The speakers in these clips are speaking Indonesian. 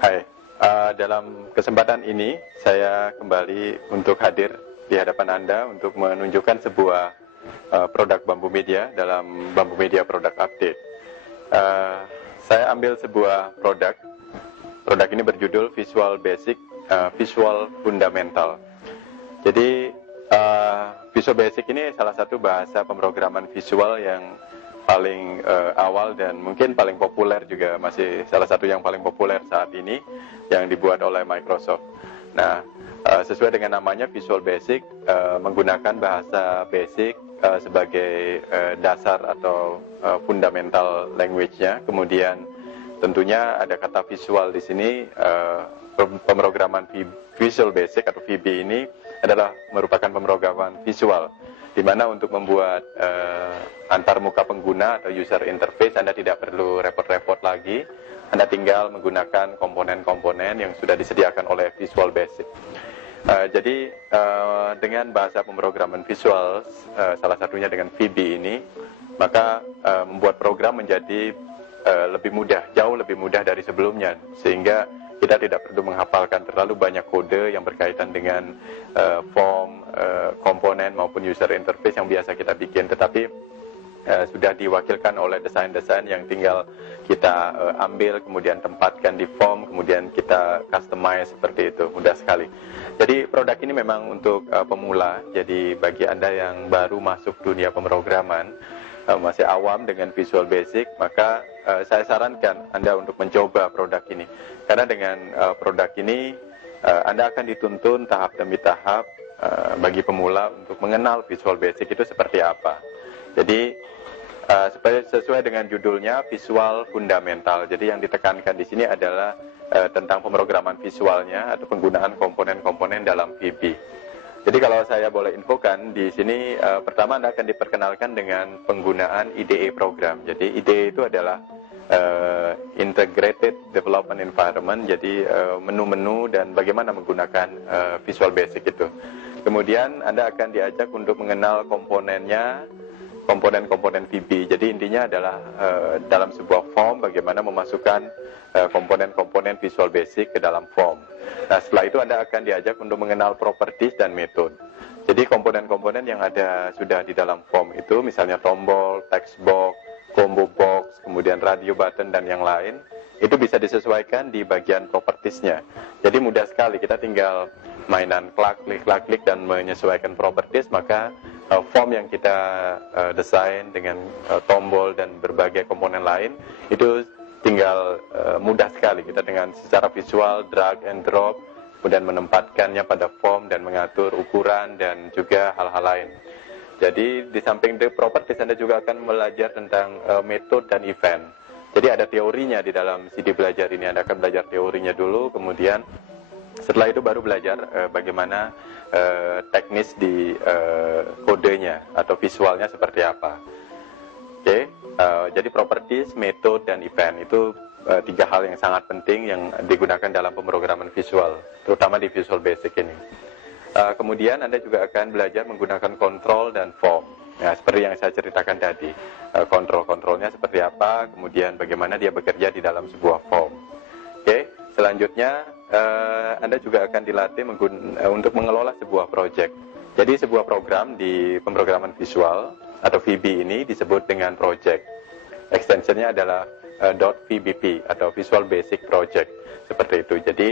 Hai, dalam kesempatan ini saya kembali untuk hadir di hadapan Anda untuk menunjukkan sebuah produk Bambu Media dalam Bambu Media Product Update. Saya ambil sebuah produk ini berjudul Visual Basic, Visual Fundamental. Jadi Visual Basic ini salah satu bahasa pemrograman visual yang paling awal dan mungkin paling populer juga, masih salah satu yang paling populer saat ini yang dibuat oleh Microsoft. Nah, sesuai dengan namanya Visual Basic, menggunakan bahasa Basic sebagai dasar atau fundamental language-nya. Kemudian tentunya ada kata visual di sini. Pemrograman Visual Basic atau VB ini adalah merupakan pemrograman visual, di mana untuk membuat antar muka pengguna atau user interface Anda tidak perlu repot-repot lagi. Anda tinggal menggunakan komponen-komponen yang sudah disediakan oleh Visual Basic. Jadi dengan bahasa pemrograman visual, salah satunya dengan VB ini, maka membuat program menjadi lebih mudah, jauh lebih mudah dari sebelumnya, sehingga kita tidak perlu menghafalkan terlalu banyak kode yang berkaitan dengan form, komponen maupun user interface yang biasa kita bikin, tetapi sudah diwakilkan oleh desain-desain yang tinggal kita ambil, kemudian tempatkan di form, kemudian kita customize seperti itu, mudah sekali. Jadi produk ini memang untuk pemula, jadi bagi Anda yang baru masuk dunia pemrograman, masih awam dengan Visual Basic, maka saya sarankan Anda untuk mencoba produk ini. Karena dengan produk ini Anda akan dituntun tahap demi tahap bagi pemula untuk mengenal Visual Basic itu seperti apa. Jadi sesuai dengan judulnya Visual Fundamental. Jadi yang ditekankan di sini adalah tentang pemrograman visualnya atau penggunaan komponen-komponen dalam VB. Jadi kalau saya boleh infokan di sini, pertama Anda akan diperkenalkan dengan penggunaan IDE program. Jadi IDE itu adalah Integrated Development Environment, jadi menu-menu dan bagaimana menggunakan Visual Basic itu. Kemudian Anda akan diajak untuk mengenal komponennya, komponen-komponen VB. Jadi intinya adalah dalam sebuah form bagaimana memasukkan komponen-komponen Visual Basic ke dalam form. Nah, setelah itu Anda akan diajak untuk mengenal properties dan method. Jadi komponen-komponen yang ada sudah di dalam form itu, misalnya tombol, text box, combo box, kemudian radio button dan yang lain, itu bisa disesuaikan di bagian propertiesnya. Jadi mudah sekali, kita tinggal mainan klik dan menyesuaikan properties, maka form yang kita desain dengan tombol dan berbagai komponen lain itu tinggal mudah sekali, kita dengan secara visual drag and drop, kemudian menempatkannya pada form dan mengatur ukuran dan juga hal-hal lain. Jadi di samping the properties Anda juga akan belajar tentang method dan event. Jadi ada teorinya di dalam CD belajar ini. Anda akan belajar teorinya dulu, kemudian setelah itu baru belajar bagaimana teknis di kodenya atau visualnya seperti apa. Oke, jadi properties, method, dan event itu tiga hal yang sangat penting yang digunakan dalam pemrograman visual, terutama di Visual Basic ini. Kemudian Anda juga akan belajar menggunakan control dan form. Nah, seperti yang saya ceritakan tadi, kontrol-kontrolnya seperti apa, kemudian bagaimana dia bekerja di dalam sebuah form. Oke, selanjutnya Anda juga akan dilatih untuk mengelola sebuah project. Jadi sebuah program di pemrograman visual atau VB ini disebut dengan project. Extensionnya adalah .vbp atau Visual Basic Project, seperti itu. Jadi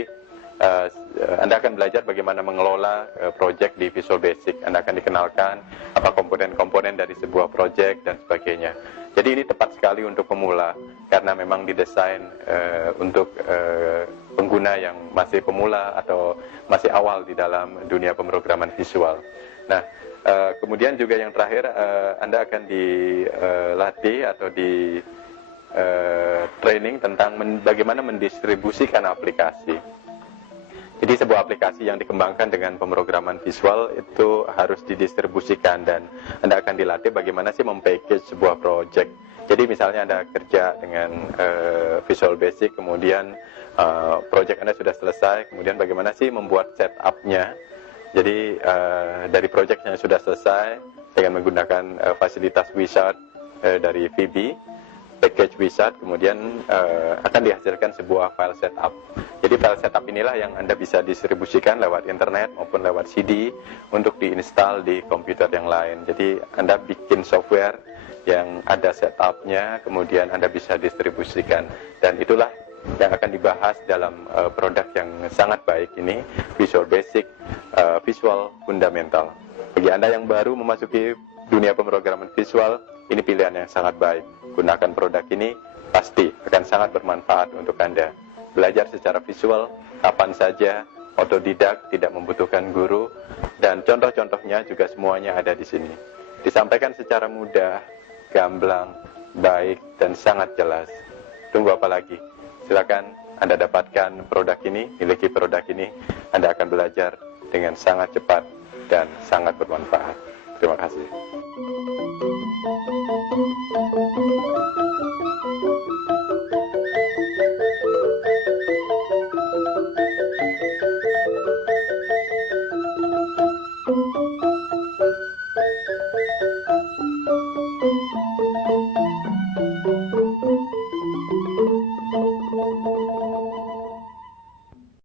Anda akan belajar bagaimana mengelola project di Visual Basic. Anda akan dikenalkan apa komponen-komponen dari sebuah project dan sebagainya. Jadi ini tepat sekali untuk pemula karena memang didesain untuk pengguna yang masih pemula atau masih awal di dalam dunia pemrograman visual. Nah, kemudian juga yang terakhir, Anda akan dilatih atau di training tentang bagaimana mendistribusikan aplikasi. Jadi sebuah aplikasi yang dikembangkan dengan pemrograman visual itu harus didistribusikan, dan Anda akan dilatih bagaimana sih mempackage sebuah project. Jadi misalnya Anda kerja dengan Visual Basic, kemudian project Anda sudah selesai, kemudian bagaimana sih membuat setup-nya. Jadi dari project yang sudah selesai dengan menggunakan fasilitas wizard dari VB, package wizard, kemudian akan dihasilkan sebuah file setup. Jadi Jadi file setup inilah yang Anda bisa distribusikan lewat internet maupun lewat CD untuk diinstal di komputer yang lain. Jadi Anda bikin software yang ada setupnya, kemudian Anda bisa distribusikan. Dan itulah yang akan dibahas dalam produk yang sangat baik ini, Visual Basic Visual Fundamental. Bagi Anda yang baru memasuki dunia pemrograman visual, ini pilihan yang sangat baik. Gunakan produk ini, pasti akan sangat bermanfaat untuk Anda. Belajar secara visual, kapan saja, otodidak, tidak membutuhkan guru, dan contoh-contohnya juga semuanya ada di sini. Disampaikan secara mudah, gamblang, baik, dan sangat jelas. Tunggu apa lagi? Silakan Anda dapatkan produk ini, miliki produk ini, Anda akan belajar dengan sangat cepat dan sangat bermanfaat. Terima kasih.